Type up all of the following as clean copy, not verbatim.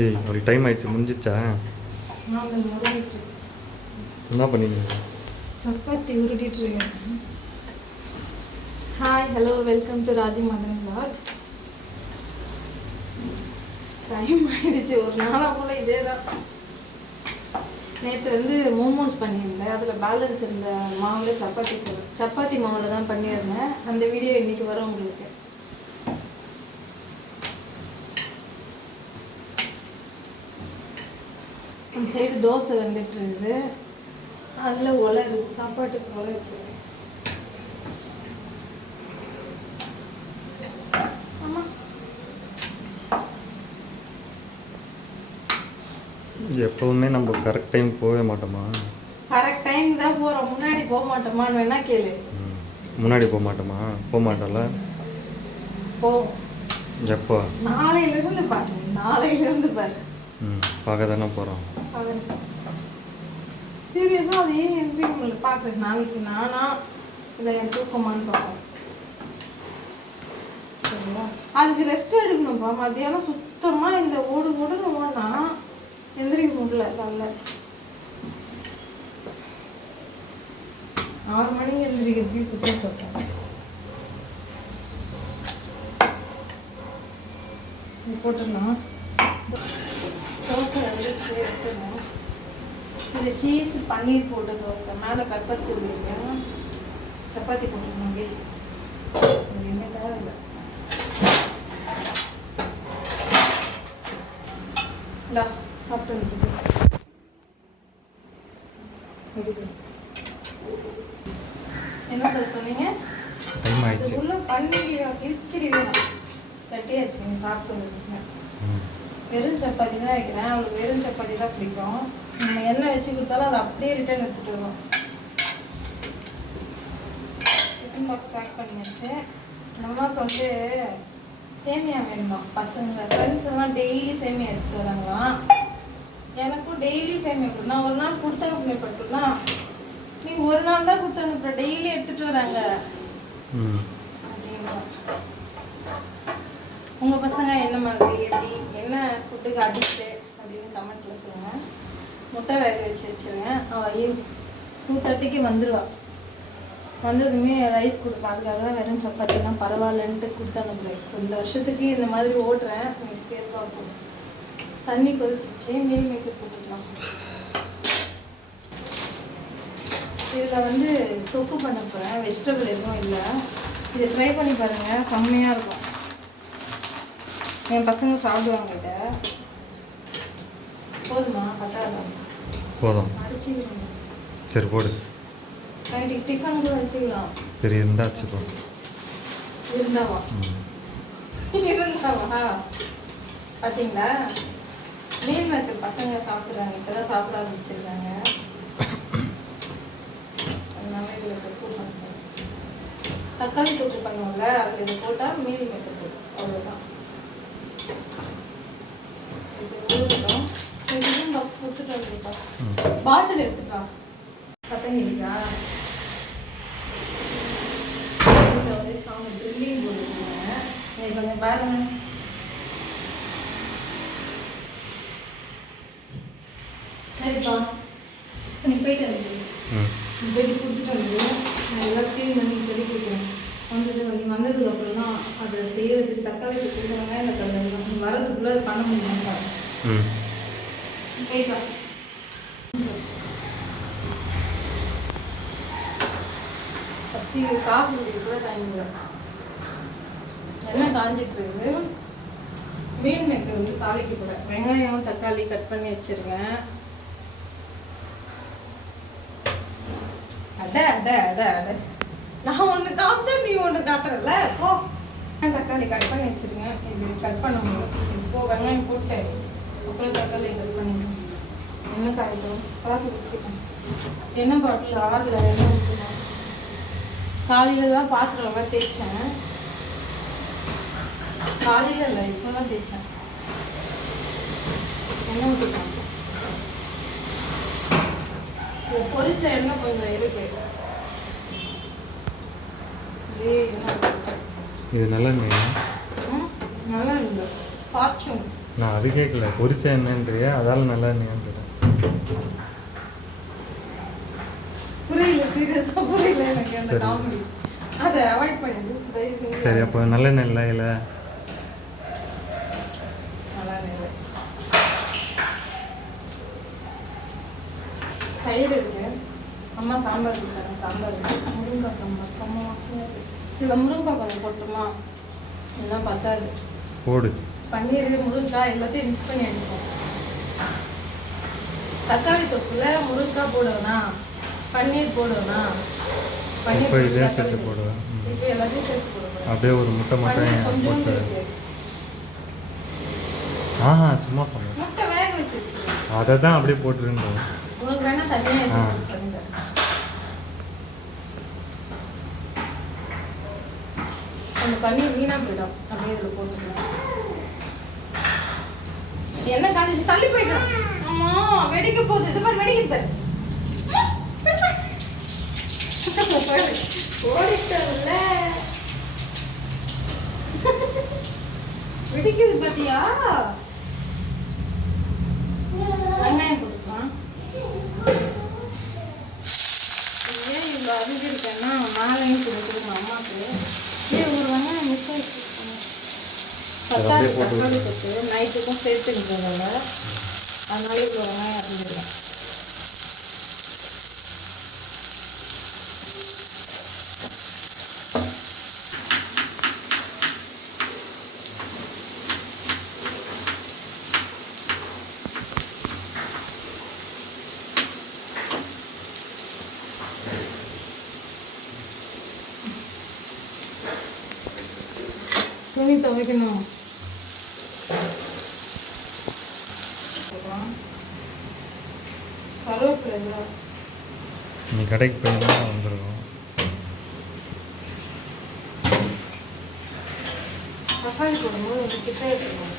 ஏய் ஒரு டைம் ஆயிடுச்சு முடிஞ்சிச்சா? என்ன பண்ணீங்க? சப்பாத்தி உருட்டிட்டு இருக்கேன். Hi hello welcome to Raji Madhan vlog. Time ஆயிடுச்சு. ஒரு நாளாக போல இதே தான். நேற்று வந்து மோமோஸ் பண்ணியிருந்தேன். அதில் பேலன்ஸ் இருந்த மாவில் சப்பாத்தி மாவில் தான் பண்ணியிருந்தேன். அந்த வீடியோ இன்றைக்கி வரும் உங்களுக்கு. அந்த சைடு தோசை வந்துட்டு இருக்குது. அதில் ஒலை இருக்குது. சாப்பாட்டுக்கு ஒலை வச்சுருக்கேன். ஆமாம், எப்போவுமே நம்ம கரெக்ட் டைம் போகவே மாட்டோமா? கரெக்ட் டைம் தான் போகிறோம். முன்னாடி போக மாட்டோமான்னு வேணா கேளு. முன்னாடி போக மாட்டோமா? போக மாட்டோம்ல. போ. எப்போ? நாளையிலேருந்து பாரு. பார்க்க தானே போகிறோம். சீரியஸாக அது ஏன் எந்திரிக்க பார்க்குறேன். நாளைக்கு நானா இல்லை என் தூக்கமான்னு பார்ப்போம். சரிங்களா? அதுக்கு ரெஸ்ட் எடுக்கணும்ப்பா. மத்தியானம் சுத்தமாக இந்த ஓடுன்னு ஓடனா எந்திரிக்க முடியல. நல்ல 6 மணிக்கு எந்திரிக்கிறதுக்கு குட்டி சொல்கிறேன். போட்டுடலாம். தோசை வந்து எடுத்துடணும். இந்த சீஸ் பன்னீர் போட்ட தோசை மேலே பெப்பர் தூள் இருக்கேன். சப்பாத்தி போட்டுக்கணும். என்ன தேவையில்லை. இந்தா சாப்பிட்டு என்ன சார் சொன்னீங்க? உள்ள பன்னீர் கிச்சடி வேணும். கட்டியாச்சு. நீங்கள் சாப்பிட்டு வெறும் சப்பாத்தி தான் வைக்கிறேன். அவளுக்கு வெறும் சப்பாத்தி தான் பிடிக்கும். நம்ம எண்ணெய் வச்சு கொடுத்தாலும் அதை அப்படியே ரிட்டர்ன் எடுத்துகிட்டு வரும். டிஃபன் பாக்ஸ் பேக் பண்ணியாச்சு. நம்மளுக்கு வந்து சேமியா வேணுமா? பசங்க ஃப்ரெண்ட்ஸ் எல்லாம் டெய்லி சேமியா எடுத்துகிட்டு வராங்களாம். எனக்கும் டெய்லி சேமியா கொடு. நான் ஒரு நாள் கொடுத்து அனுப்பப்பட்டுனா நீ ஒரு நாள் தான் கொடுத்து அனுப்புற. டெய்லி எடுத்துகிட்டு வராங்க அப்படின்னா உங்கள் பசங்க என்ன மாதிரி எப்படி என்ன ஃபுட்டுக்கு அடிக்ட்டு அப்படின்னு கமெண்ட்டில் சொல்லுங்கள். முட்டை வேக வச்சுருங்க. அவள் 2:30க்கு வந்துடுவா. வந்ததுமே ரைஸ் கொடுப்பேன். அதுக்காக தான் வெறும் சப்பாத்திலாம் பரவாயில்லன்ட்டு கொடுத்து அனுப்புகிறேன். இந்த வருஷத்துக்கு இந்த மாதிரி ஓட்டுறேன். நெக்ஸ்ட் இயர் பார்ப்போம். தண்ணி கொதிச்சிச்சு. மீல் மேக்கர் போட்டுக்கலாம். இதில் வந்து தொக்கு பண்ண போகிறேன். வெஜிடபிள் எதுவும் இல்லை. இதை ட்ரை பண்ணி பாருங்கள். செம்மையாக இருக்கும். என் பசங்க சாப்பிடுவாங்க. இதை போதுமா? பத்தாதா? போதும். அடிச்சுக்கலாம். சரி போடு. நைட்டுக்கு டிஃபன் கூட அடிச்சுக்கலாம். சரி இருந்தா வச்சுக்கோ. இருந்தாவா? பார்த்தீங்களா? மீல் மேக்கர் பசங்க சாப்பிட்றாங்க. இப்போ தான் சாப்பிட ஆரம்பிச்சிருக்காங்க. அதனால இதில் தொக்கு பண்ணுறேன். தக்காளி தொக்கு பண்ணுவோம்ல, அதில் இதை போட்டால் மீல் மேக்கர் தொக்கு. அவ்வளோதான். பாக்ஸ் கொடுத்துட்டு வந்துருப்பா. பாட்டில் எடுத்துப்பா. பத்தங்க இருக்கா? ஒரே சாமி ட்ரில்லிங் போட்டுருக்காங்க. எனக்கு கொஞ்சம் பாருங்க. சரிப்பா, நீ போயிட்டு வந்துடு. போயிட்டு கொடுத்துட்டு வந்துடு. நான் எல்லாம் க்ளீன் பண்ணி சொல்லி கொடுக்குறேன். வந்ததுக்கு அப்புறம் தான் அதை செய்யறதுக்கு தக்காளி கொடுத்துருக்காங்க. எனக்கு அது வரதுக்குள்ளே அது பண்ண முடியுமா? போயிட்டா. பசி காஃபி கூட டைம் இல்லை. எண்ணெய் காஞ்சிட்டு இருக்கு. மீல் மேக்கர் வந்து தாளிக்க போகிறேன். வெங்காயம் தக்காளி கட் பண்ணி வச்சிருக்கேன். அட அட அட அட நான் ஒன்று காமிச்சா நீ ஒன்று காட்டுறல. போ. தக்காளி கட் பண்ணி வச்சுருக்கேன். இது கட் பண்ண முடியும். இப்போ வெங்காயம் போட்டு அப்புறம் தக்காளி கட் பண்ணிக்கணும். எண்ணெய் காய்க்கும். காஃபி வச்சுக்கேன். எண்ணெய் பாட்டில் ஆறில் எண்ணெய் ஊற்றணும். காலையில் தான் பாத்திரம்லாம் தேய்ச்சேன். காலையில் இல்லை, இப்போ தான் தேய்ச்சேன். எண்ணெய் ஊற்றிக்கலாம். பொரிச்ச எண்ணெய் கொஞ்சம் இருக்கு. இது நல்ல எண்ணெய். நல்லா இல்லை. ஃபார்ச்சூன். நான் அது கேட்கல, பொரிச்ச எண்ணெய்ன்றியா அதால நல்லா எண்ணெய்ன்றேன். புரியல, சீரியஸா புரியல எனக்கு அந்த சரி. காமெடி. அதை அவாய்ட் பண்ணிடு தயவு செஞ்சு. சரி, அப்போ நல்லெண்ணெய் இல்லை இல்லை. நல்லா இல்லை. தயிர் இருக்கு. அம்மா சாம்பார் கொடுத்தாங்க. சாம்பார் இருக்கு. முருங்கைக்காய் சாம்பார் செம்ம வாசனையா இருக்கு. இதில் முருங்கைக்காய் கொஞ்சம் போட்டுமா? இதெல்லாம் பத்தாது. போடு. பன்னீர், முருங்கைக்காய் எல்லாத்தையும் மிக்ஸ் பண்ணி எடுப்போம். தக்காளி தொப்புல முருங்கைக்காய் போடுவேனா, பன்னீர் போடுவேனா? பன்னீர் இப்போ இதே தக்காளி சேர்த்து போடுவேன். இப்போ எல்லாத்தையும் சேர்த்து போடுவேன். அப்படியே ஒரு முட்டை பன்னீர் மட்டும் கொஞ்சோண்டு போட்டு. இருக்கு. சும்மா சொன்னேன். முட்டை வேக வச்சு வச்சுருக்கேன். அதை தான் அப்படியே போட்டுருந்தோம். உனக்கு வேணா தனியாக பண்ணி தரேன். அந்த பன்னீர் வீணாக போயிடும். அப்படியே இதில் போட்டுக்கலாம். என்ன காஞ்சி தள்ளி போயிடும். அம்மா வெடிக்க போகுது. இது மாதிரி வெடிக்குது. ஓடிட்டல வெடிக்குது பாத்தியா? வெங்காயம் போட்டுக்கலாம். ஏன் இவ்வளோ அறிஞ்சிருக்கேன்னா நாளையும் கொடுத்துருக்கோம் அம்மாவுக்கு. ஒரு வெங்காயம் மிஸ் ஆகிடுச்சு. தக்காளி தொட்டு நைட்டுக்கும் சேர்த்துக்கிறதால அதனால இவ்வளோ வெங்காயம் அறிஞ்சிருக்கேன். துணி துவைக்கணும். கருவேப்பிலை நீ கடைக்கு போயிருந்தா வந்துருக்கோம். தக்காளி போடும்போது ஒரு கிட்ட எடுத்துக்கணும்.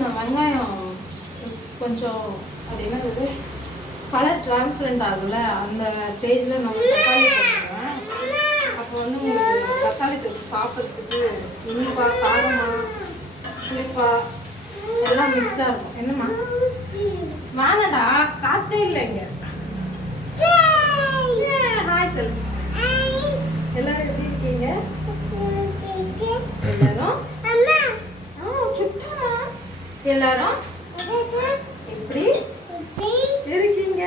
நான் வெங்காயம் கொஞ்சம் அது என்னது கலர் டிரான்ஸ்பரண்ட் ஆகும்ல, அந்த ஸ்டேஜில் நம்ம தக்காளி போட்டுருவேன். அப்போ வந்து உங்களுக்கு தக்காளி தொட்டு சாப்பிட்றதுக்கு இனிப்பா, காரமா, புளிப்பா எல்லாம் மிக்ஸ்டாக இருக்கும். என்னம்மா வானடா, காத்தே இல்லைங்க. ஹாய் சார், எல்லாரும் எப்படி இருக்கீங்க? எல்லாரும் எல்லாரும் எப்படி இருக்கீங்க?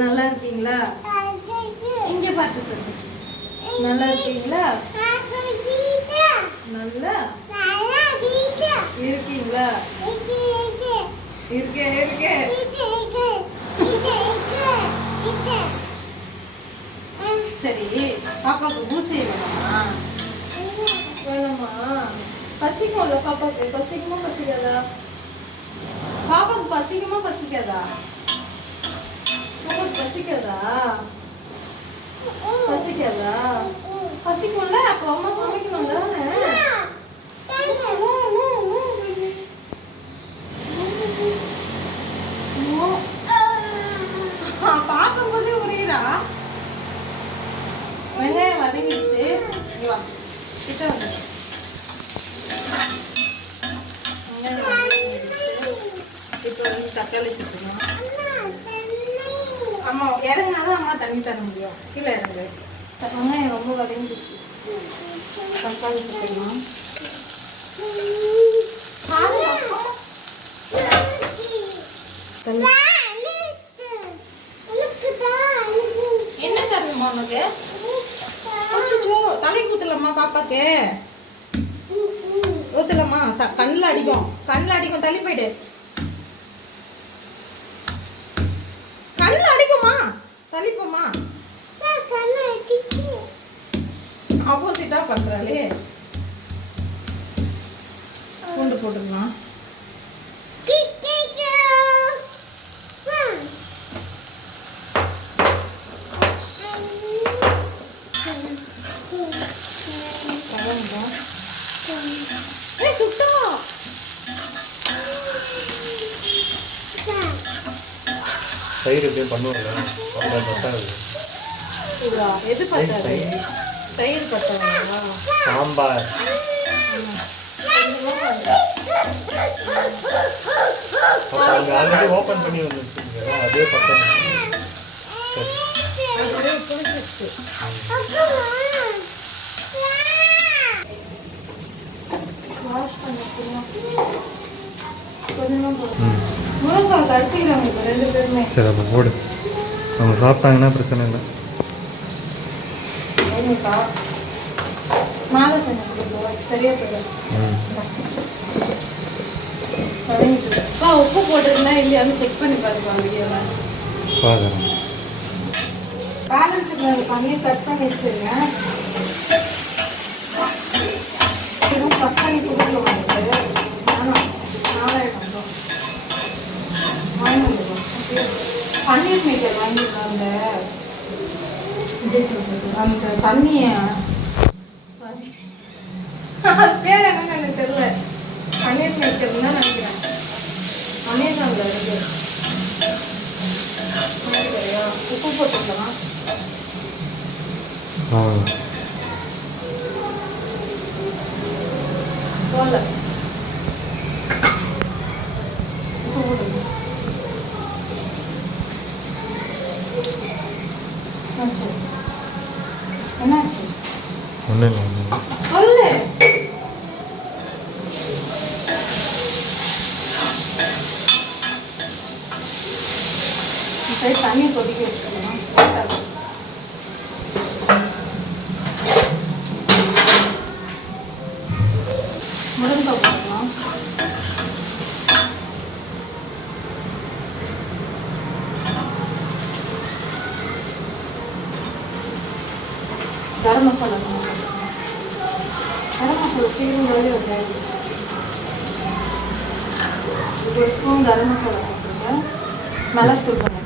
நல்லா இருக்கீங்களா? இங்க பார்த்து சொல்லு. நல்லா இருக்கீங்களா? நல்லா இருக்கீங்களா? இருக்கேன் இருக்கேன். சரி, பாப்பாவுக்கு ஊசி வேணுமா? வேணுமா? பச்சிக்கும்ல பாப்பாக்கு. பச்சிக்குமா பசிக்காதா? பாப்பாக்கு பசிக்குமா பசிக்காதா? பாப்பாக்கு பசிக்காதா? பசிக்காதா? பசிக்கும்ல, அப்போ அம்மா சமைக்கணும் தானே? பார்க்கும்போதே உரியரா. வெங்காயம் வதங்கிடுச்சு. கிட்ட வந்து இப்போ வந்து தக்காளி சேர்த்துக்கலாம். அம்மா இறங்கினாதான் அம்மா தண்ணி தர முடியும். கீழே இறங்கு. வெங்காயம் ரொம்ப வதங்கிடுச்சு. தக்காளி சேர்த்துக்கலாம். என்ன தரணுமா உனக்கு? அச்சோ, தலைக்கு ஊத்தலாமா பாப்பாக்கு? ஊத்தலாமா? கண்ணில் அடிக்கும். கண்ணில் அடிக்கும். தள்ளி போயிடு. கண்ணில் அடிக்குமா? தள்ளிப்போமா? ஆப்போசிட்டா பண்றாளே. பூண்டு போட்டுக்கலாம். ஏய் சுட்டா தயிர் எப்படியும் பண்ணுவாங்க அப்புறம் பத்தாது. எது பத்தாது? தயிர் பத்தாதா? சாம்பார் அங்கே ஆல்ரெடி ஓப்பன் பண்ணி வந்துருச்சுங்க, அதே பக்கம். சரி அப்போ போடு, அவங்க சாப்பிட்டாங்கன்னா பிரச்சனை இல்லை. சரியா உப்பு போட்டிருந்தா இல்லையான்னு செக் பண்ணி பாருப்பா வீடியோவில். பார்க்குறேன். பேலன்ஸ் பன்னீர் கட் பண்ணி வச்சுருங்க. கட் பண்ணி கொடுக்கல வாங்கிட்டு பன்னீர் மேக்கர் வாங்கிக்கலாம். அந்த தண்ணிய பேர் என்னன்னு எனக்கு தெரியல. பன்னீர் மேக்கர் தான் நினைக்கிறேன். அமேசான்ல இருக்கு. உப்பு போட்டுக்கலாம். போடல உப்பு போட்டுக்கலாம். என்னாச்சு? ஒன்றும் இல்லை சொல்லு. தண்ணி கொதிக்க வச்சுக்கலாம். முருங்கைக்காய் போடலாம். கரம் மசாலா சீக்கிரம் வேலையை வச்சாது. ஒரு ஸ்பூன் கரம் மசாலா போட்டுருங்க. மிளகுத்தூள் பண்ண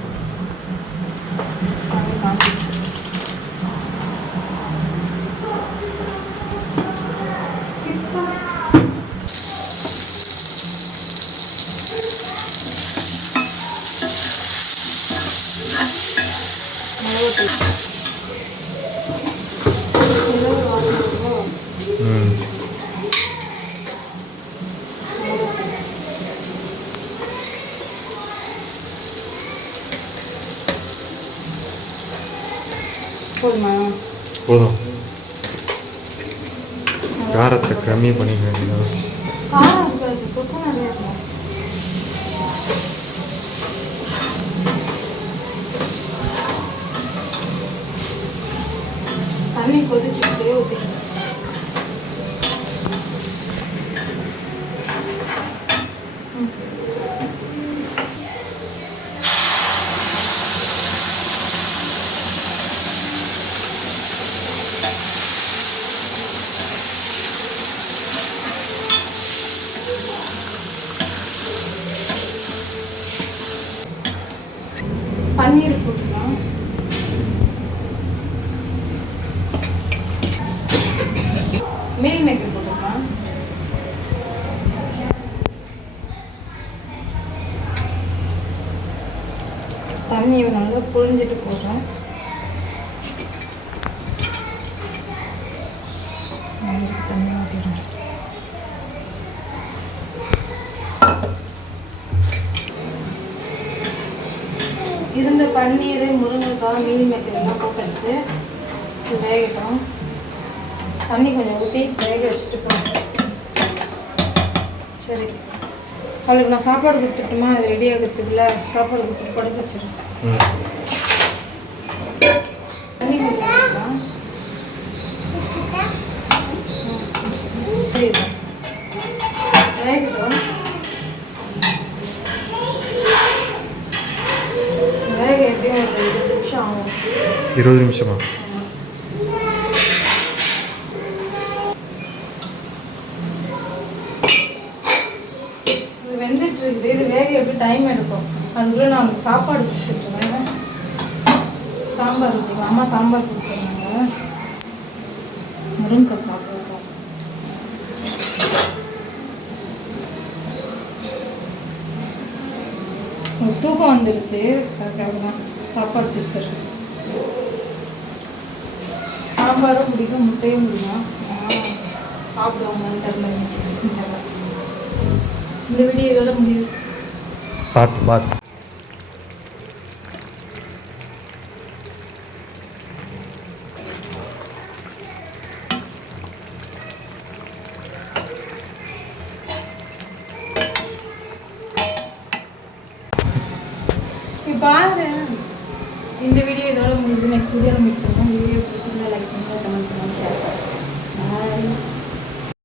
போதும். காரத்தை கம்மி பண்ணிக்க வேண்டியது. தண்ணி கொதிச்சுட்டே ஊற்றிக்கணும். பன்னீர் போட்டுக்கலாம். மீல் மேக்கர் போட்டுக்கலாம். தண்ணியை நல்லா புழிஞ்சிட்டு போடுறோம். தண்ணி ஊற்றிடும். இருந்த பன்னீர், முருங்கைக்காய், மீல் மேக்கர் எல்லாம் போட்டாச்சு. வேகட்டும். தண்ணி கொஞ்சம் ஊற்றி வேக வச்சுட்டு போகிறேன். சரி, அவளுக்கு நான் சாப்பாடு கொடுத்துட்டுமா? அது ரெடி ஆகிறதுக்குள்ள சாப்பாடு கொடுத்துட்டு படுக்க வச்சிடுறேன். தண்ணி கொடுத்துக்கலாம். வேகட்டும். வேக எப்படியும் ஒரு 20 நிமிஷம் ஆகும். 20 நிமிஷமா? வெந்துட்டு இருக்குது. இது வேக எப்படி டைம் எடுக்கும். அதுக்குள்ளே நான் அவங்களுக்கு சாப்பாடு கொடுத்துட்ருவேன். சாம்பார் ஊற்றிக்கலாம். அம்மா சாம்பார் கொடுத்துருவாங்க. முருங்கைக்காய் சாப்பிடுவோம். ஒரு தூக்கம் வந்துடுச்சு, அதுக்காக தான் சாப்பாடு கொடுத்துருக்கேன். சாம்பாரும் பிடிக்கும், முட்டையும் பிடிக்கும். சாப்பிடுவாங்கன்னு தெரியல. இந்த வீடியோ இதோட முடியுது. பார்த்து பாரு. இந்த வீடியோ இதோட முடியுது. நெக்ஸ்ட் வீடியோவில் மீட் பண்ணுவோம். வீடியோ பிடிச்சிருந்தா லைக் பண்ணுங்கள், கமெண்ட் பண்ணுங்கள், ஷேர் பண்ணுங்கள். பாய்.